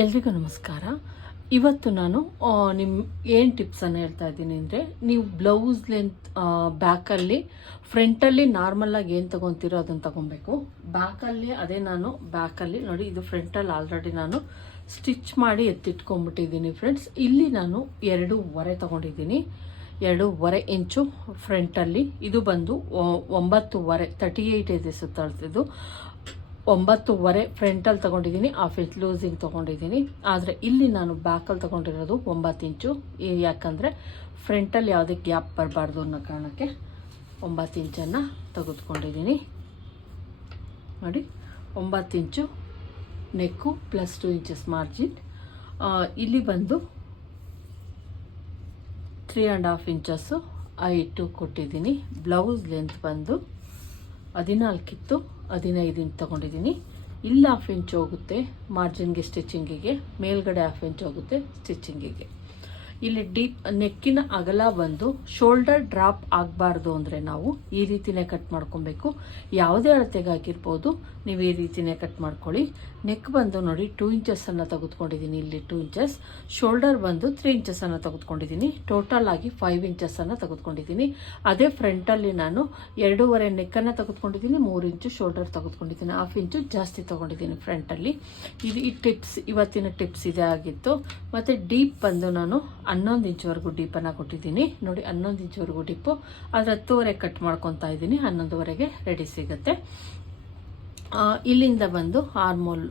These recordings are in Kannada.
ಎಲ್ರಿಗೂ ನಮಸ್ಕಾರ. ಇವತ್ತು ನಾನು ನಿಮ್ಮ ಏನು ಟಿಪ್ಸನ್ನು ಹೇಳ್ತಾ ಇದ್ದೀನಿ ಅಂದರೆ, ನೀವು ಬ್ಲೌಸ್ ಲೆಂತ್ ಬ್ಯಾಕಲ್ಲಿ, ಫ್ರಂಟಲ್ಲಿ ನಾರ್ಮಲಾಗಿ ಏನು ತೊಗೊತೀರೋ ಅದನ್ನು ತೊಗೊಬೇಕು. ಬ್ಯಾಕಲ್ಲಿ ಅದೇ ನಾನು, ಬ್ಯಾಕಲ್ಲಿ ನೋಡಿ, ಇದು ಫ್ರಂಟಲ್ಲಿ ಆಲ್ರೆಡಿ ನಾನು ಸ್ಟಿಚ್ ಮಾಡಿ ಎತ್ತಿಟ್ಕೊಂಡ್ಬಿಟ್ಟಿದ್ದೀನಿ ಫ್ರೆಂಡ್ಸ್. ಇಲ್ಲಿ ನಾನು ಎರಡೂವರೆ ತೊಗೊಂಡಿದ್ದೀನಿ. ಎರಡೂವರೆ ಇಂಚು ಫ್ರಂಟಲ್ಲಿ. ಇದು ಬಂದು ಒಂಬತ್ತುವರೆ ತರ್ಟಿ ಏಯ್ಟ್ ಇದೆ. ಸುತ್ತಾಡ್ತಿದ್ದು ಒಂಬತ್ತುವರೆ ಫ್ರಂಟಲ್ಲಿ ತೊಗೊಂಡಿದ್ದೀನಿ ಆಫ್ ಇಂಚ್ ಲೂಸಿಂಗ್ ತೊಗೊಂಡಿದ್ದೀನಿ. ಆದರೆ ಇಲ್ಲಿ ನಾನು ಬ್ಯಾಕಲ್ಲಿ ತೊಗೊಂಡಿರೋದು ಒಂಬತ್ತು ಇಂಚು. ಯಾಕಂದರೆ ಫ್ರಂಟಲ್ಲಿ ಯಾವುದೇ ಗ್ಯಾಪ್ ಬರಬಾರ್ದು ಅನ್ನೋ ಕಾರಣಕ್ಕೆ ಒಂಬತ್ತು ಇಂಚನ್ನು ತೆಗೆದುಕೊಂಡಿದ್ದೀನಿ. ನೋಡಿ, ಒಂಬತ್ತು ಇಂಚು neck plus two inches margin ಇಲ್ಲಿ ಬಂದು ತ್ರೀ ಆ್ಯಂಡ್ ಹಾಫ್ ಇಂಚಸ್ಸು ಐಟು ಕೊಟ್ಟಿದ್ದೀನಿ. ಬ್ಲೌಸ್ ಲೆಂತ್ ಬಂದು ಹದಿನಾಲ್ಕಿತ್ತು. ಹದಿನೈದು ಇಂಚ್ ತೊಗೊಂಡಿದ್ದೀನಿ. ಇಲ್ಲಿ ಹಾಫ್ ಇಂಚ್ ಹೋಗುತ್ತೆ. ಮಾರ್ಜಿನ್ಗೆ ಸ್ಟಿಚಿಂಗಿಗೆ ಮೇಲ್ಗಡೆ ಹಾಫ್ ಇಂಚ್ ಹೋಗುತ್ತೆ ಸ್ಟಿಚಿಂಗಿಗೆ ಇಲ್ಲಿ ಡೀಪ್ ನೆಕ್ಕಿನ ಅಗಲ ಬಂದು ಶೋಲ್ಡರ್ ಡ್ರಾಪ್ ಆಗಬಾರ್ದು ಅಂದರೆ ನಾವು ಈ ರೀತಿನೇ ಕಟ್ ಮಾಡ್ಕೊಬೇಕು. ಯಾವುದೇ ಅಳತೆಗಾಗಿರ್ಬೋದು ನೀವು ಈ ರೀತಿನೇ ಕಟ್ ಮಾಡ್ಕೊಳ್ಳಿ. ನೆಕ್ ಬಂದು ನೋಡಿ ಟೂ ಇಂಚಸ್ಸನ್ನು ತೆಗೆದುಕೊಂಡಿದ್ದೀನಿ. ಇಲ್ಲಿ ಟೂ ಇಂಚಸ್ ಶೋಲ್ಡರ್ ಬಂದು ತ್ರೀ ಇಂಚಸ್ಸನ್ನು ತೆಗೆದುಕೊಂಡಿದ್ದೀನಿ. ಟೋಟಲ್ ಆಗಿ ಫೈವ್ ಇಂಚಸ್ಸನ್ನು ತೆಗೆದುಕೊಂಡಿದ್ದೀನಿ. ಅದೇ ಫ್ರಂಟಲ್ಲಿ ನಾನು ಎರಡೂವರೆ ನೆಕ್ಕನ್ನು ತೆಗೆದುಕೊಂಡಿದ್ದೀನಿ. ಮೂರು ಇಂಚು ಶೋಲ್ಡರ್ ತೆಗೆದುಕೊಂಡಿದ್ದೀನಿ. ಹಾಫ್ ಇಂಚು ಜಾಸ್ತಿ ತೊಗೊಂಡಿದ್ದೀನಿ ಫ್ರಂಟಲ್ಲಿ ಇದು ಈ ಟಿಪ್ಸ್ ಇವತ್ತಿನ ಟಿಪ್ಸ್ ಇದೇ ಆಗಿತ್ತು. ಮತ್ತು ಡೀಪ್ ಬಂದು ನಾನು ಹನ್ನೊಂದು ಇಂಚ್ವರೆಗೂ ಡೀಪನ್ನು ಕೊಟ್ಟಿದ್ದೀನಿ. ನೋಡಿ, ಹನ್ನೊಂದು ಇಂಚ್ವರೆಗೂ ಡಿಪ್ಪು ಆದರೆ ಹತ್ತುವರೆಗೆ ಕಟ್ ಮಾಡ್ಕೊತಾ ಇದ್ದೀನಿ. ಹನ್ನೊಂದುವರೆಗೆ ರೆಡಿ ಸಿಗುತ್ತೆ. ಇಲ್ಲಿಂದ ಬಂದು ಹಾರ್ಮೋಲ್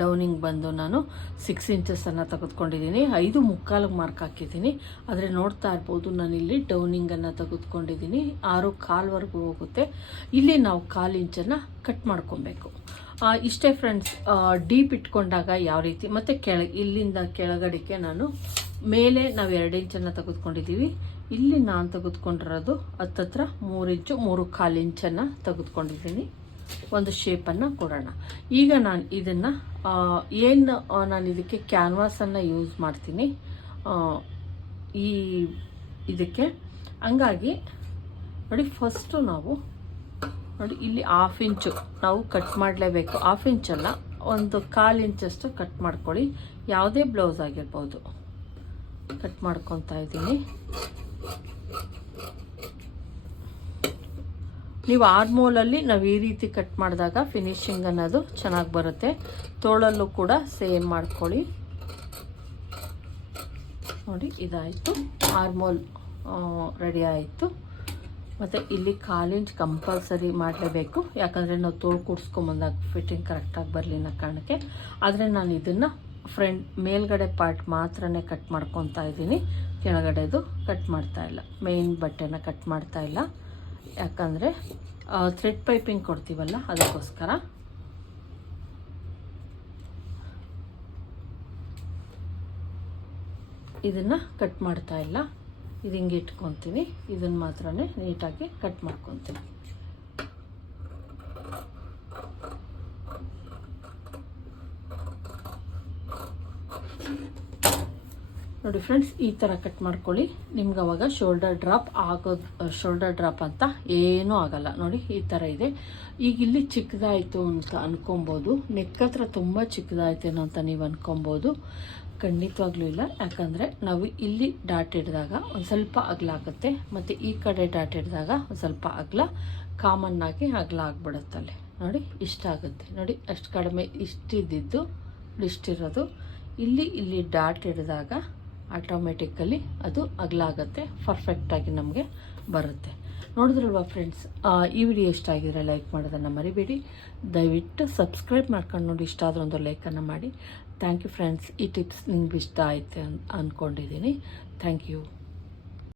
ಡೌನಿಂಗ್ ಬಂದು ನಾನು ಸಿಕ್ಸ್ ಇಂಚಸನ್ನು ತೆಗೆದುಕೊಂಡಿದ್ದೀನಿ. ಐದು ಮುಕ್ಕಾಲಿಗೆ ಮಾರ್ಕ್ ಹಾಕಿದ್ದೀನಿ. ಆದರೆ ನೋಡ್ತಾ ಇರ್ಬೋದು ನಾನು ಇಲ್ಲಿ ಡೌನಿಂಗನ್ನು ತೆಗೆದುಕೊಂಡಿದ್ದೀನಿ. ಆರು ಕಾಲ್ವರೆಗೂ ಹೋಗುತ್ತೆ. ಇಲ್ಲಿ ನಾವು ಕಾಲು ಇಂಚನ್ನು ಕಟ್ ಮಾಡ್ಕೊಬೇಕು. ಇಷ್ಟೇ ಫ್ರೆಂಡ್ಸ್ ಡೀಪ್ ಇಟ್ಕೊಂಡಾಗ ಯಾವ ರೀತಿ, ಮತ್ತು ಕೆಳ ಇಲ್ಲಿಂದ ಕೆಳಗಡೆಗೆ ನಾನು ಮೇಲೆ ನಾವು ಎರಡು ಇಂಚನ್ನು ತೆಗೆದುಕೊಂಡಿದ್ದೀವಿ. ಇಲ್ಲಿ ನಾನು ತೆಗೆದುಕೊಂಡಿರೋದು ಹತ್ತತ್ರ ಮೂರು ಇಂಚು ಮೂರು ಕಾಲು ಇಂಚನ್ನು ತೆಗೆದುಕೊಂಡಿದ್ದೀನಿ. ಒಂದು ಶೇಪನ್ನು ಕೊಡೋಣ. ಈಗ ನಾನು ಇದನ್ನು ಏನು ನಾನು ಇದಕ್ಕೆ ಕ್ಯಾನ್ವಾಸನ್ನು ಯೂಸ್ ಮಾಡ್ತೀನಿ. ಈ ಇದಕ್ಕೆ. ಹಂಗಾಗಿ, ನೋಡಿ ಫಸ್ಟು ನಾವು, ನೋಡಿ ಇಲ್ಲಿ ಹಾಫ್ ಇಂಚು ನಾವು ಕಟ್ ಮಾಡಲೇಬೇಕು. ಹಾಫ್ ಇಂಚಲ್ಲ ಒಂದು ಕಾಲು ಇಂಚಷ್ಟು ಕಟ್ ಮಾಡ್ಕೊಳ್ಳಿ. ಯಾವುದೇ ಬ್ಲೌಸ್ ಆಗಿರ್ಬೋದು. ಕಟ್ ಮಾಡ್ಕೊತಾ ಇದ್ದೀನಿ. ನೀವು ಆರ್ಮೋಲಲ್ಲಿ ನಾವು ಈ ರೀತಿ ಕಟ್ ಮಾಡಿದಾಗ ಫಿನಿಶಿಂಗ್ ಅನ್ನೋದು ಚೆನ್ನಾಗಿ ಬರುತ್ತೆ. ತೋಳಲ್ಲೂ ಕೂಡ ಸೇಮ್ ಮಾಡ್ಕೊಳ್ಳಿ. ನೋಡಿ, ಇದಾಯಿತು. ಆರ್ಮೋಲ್ ರೆಡಿ ಆಯಿತು. ಮತ್ತು ಇಲ್ಲಿ ಕಾಲಿಂಚ್ ಕಂಪಲ್ಸರಿ ಮಾಡಲೇಬೇಕು. ಯಾಕಂದರೆ ನಾವು ತೋಳು ಕೂಡಿಸ್ಕೊಂಬಂದಾಗ ಫಿಟ್ಟಿಂಗ್ ಕರೆಕ್ಟಾಗಿ ಅನ್ನೋ ಕಾರಣಕ್ಕೆ. ಆದರೆ ನಾನು ಇದನ್ನು ಫ್ರಂಟ್ ಮೇಲ್ಗಡೆ ಪಾರ್ಟ್ ಮಾತ್ರನೇ ಕಟ್ ಮಾಡ್ಕೊತಾ ಇದ್ದೀನಿ. ಕೆಳಗಡೆದು ಕಟ್ ಮಾಡ್ತಾ ಇಲ್ಲ. ಮೇಯ್ನ್ ಬಟ್ಟೆನ ಕಟ್ ಮಾಡ್ತಾ ಇಲ್ಲ. ಯಾಕಂದರೆ ಥ್ರೆಡ್ ಪೈಪಿಂಗ್ ಕೊಡ್ತೀವಲ್ಲ, ಅದಕ್ಕೋಸ್ಕರ. ಇದನ್ನು ಕಟ್ ಮಾಡ್ತಾ ಇಲ್ಲ. ಇದು ಹಿಂಗೆ ಇಟ್ಕೊತೀನಿ. ಇದನ್ನು ಮಾತ್ರ ನೀಟಾಗಿ ಕಟ್ ಮಾಡ್ಕೊತೀನಿ. ನೋಡಿ ಫ್ರೆಂಡ್ಸ್ ಈ ಥರ ಕಟ್ ಮಾಡ್ಕೊಳ್ಳಿ. ನಿಮ್ಗೆ ಅವಾಗ ಶೋಲ್ಡರ್ ಡ್ರಾಪ್ ಆಗೋದು ಶೋಲ್ಡರ್ ಡ್ರಾಪ್ ಅಂತ ಏನೂ ಆಗಲ್ಲ. ನೋಡಿ, ಈ ಥರ ಇದೆ. ಈಗ ಇಲ್ಲಿ ಚಿಕ್ಕದಾಯಿತು ಅಂತ ಅನ್ಕೊಬೋದು. ನೆಕ್ ಹತ್ರ ತುಂಬ ಚಿಕ್ಕದಾಯ್ತೇನೋ ಅಂತ ನೀವು ಅನ್ಕೊಬೋದು. ಖಂಡಿತವಾಗ್ಲೂ ಇಲ್ಲ. ಯಾಕಂದರೆ ನಾವು ಇಲ್ಲಿ ಡಾಟ್ ಹಿಡಿದಾಗ ಒಂದು ಸ್ವಲ್ಪ ಅಗಲ ಆಗುತ್ತೆ. ಮತ್ತು ಈ ಕಡೆ ಡಾಟ್ ಹಿಡಿದಾಗ ಒಂದು ಸ್ವಲ್ಪ ಅಗಲ ಕಾಮನ್ನಾಗಿ ಅಗಲ ಆಗ್ಬಿಡುತ್ತಲ್ಲಿ ನೋಡಿ, ಇಷ್ಟ ಆಗುತ್ತೆ. ನೋಡಿ, ಅಷ್ಟು ಕಡಿಮೆ ಇಷ್ಟಿದ್ದು ಇಷ್ಟಿರೋದು. ಇಲ್ಲಿ ಇಲ್ಲಿ ಡಾಟ್ ಹಿಡಿದಾಗ ಆಟೋಮೆಟಿಕಲಿ ಅದು ಅಗಲಾಗತ್ತೆ ಪರ್ಫೆಕ್ಟಾಗಿ ನಮಗೆ ಬರುತ್ತೆ. ನೋಡಿದ್ರಲ್ವಾ ಫ್ರೆಂಡ್ಸ್ ಈ ವಿಡಿಯೋ ಇಷ್ಟ ಆಗಿದ್ರೆ ಲೈಕ್ ಮಾಡೋದನ್ನು ಮರಿಬೇಡಿ. ದಯವಿಟ್ಟು ಸಬ್ಸ್ಕ್ರೈಬ್ ಮಾಡ್ಕೊಂಡು ನೋಡಿ, ಇಷ್ಟ ಆದರೂ ಒಂದು ಲೈಕನ್ನು ಮಾಡಿ. ಥ್ಯಾಂಕ್ ಯು ಫ್ರೆಂಡ್ಸ್ ಈ ಟಿಪ್ಸ್ ನಿಮ್ಗೆ ಇಷ್ಟ ಆಯಿತು ಅನ್ ಅಂದ್ಕೊಂಡಿದ್ದೀನಿ ಥ್ಯಾಂಕ್ ಯು